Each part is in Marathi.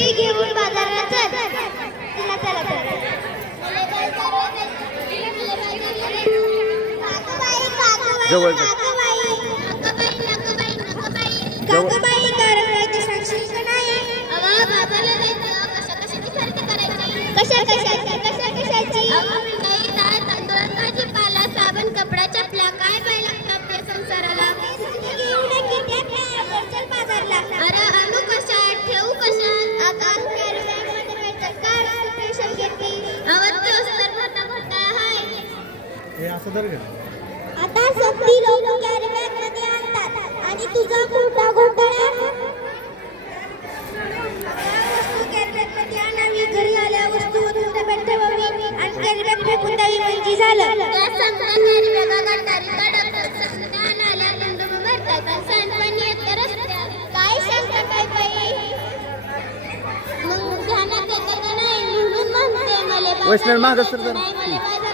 पिशवी घेऊन बाजारला चल चला चला. चला जवळ जा. काकूबाई. कारवाईची सांगशील का नाही. कशा कशाची कशा कशाची? भाजीपाला साबण कपडा चपला काय पाहिजे लागतं हे असं तर घे. आता सगळी लोक कॅरी बॅगमध्ये आणतात. आणि तुझा मोठा घोटाळा? वस्तू कॅरी बॅगमध्ये आणावी घरी आल्या वस्तू वस्तू डब्यात ठेवावी आणि कॅरी बॅग फेकून द्यावी म्हणजे झालं त्या संघाकारी वेगळा गटारी कडक संघान आल्या कुंडुम भरतात सांडपाणी येतं रस्त्यात काय सांगता काय बाई मग ध्यानात येते का नाही म्हणून म्हणते मला वैष्णव मागं सर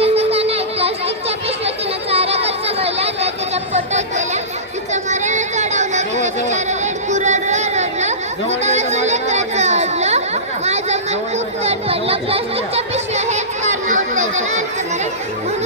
प्लास्टिकच्या पिशवीतीनं चारा खर्च घडला त्या त्याच्या पोटात गेल्या तिचं मरण चढवलं रडलं दुधाचं लेकराचं अडलं माझं मन खूप तडफडलं. प्लास्टिकच्या पिशव्या हेच कारण होते. जनावरचं मरण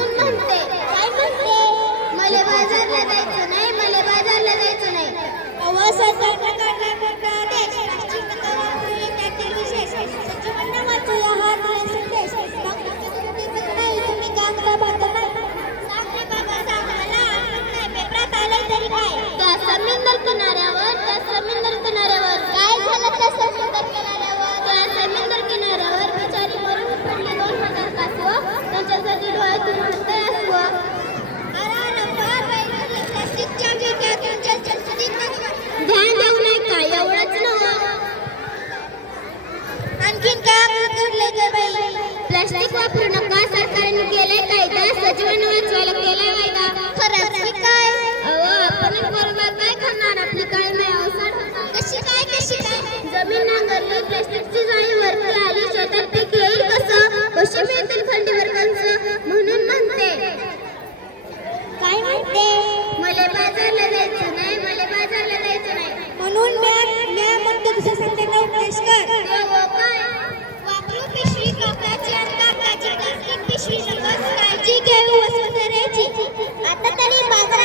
सजीवांना वाचवायला केलाय वायदा खरंच की काय अहो आपणच बरोबर काय करणार आपली काळ नाही अवसर कशी काय कशी काय जमीन नांगरली प्लास्टिकची जाळी वरती आली शेतात पीक येईल कसं कशी मिळतील खंडीवर कंस म्हणून म्हणते? काय म्हणते मले बाजारला जायचं नाही मले बाजारला जायचं नाही. म्हणून मी मी म्हणतो तुझ्या संध्याकाळी आता तरी बाजारात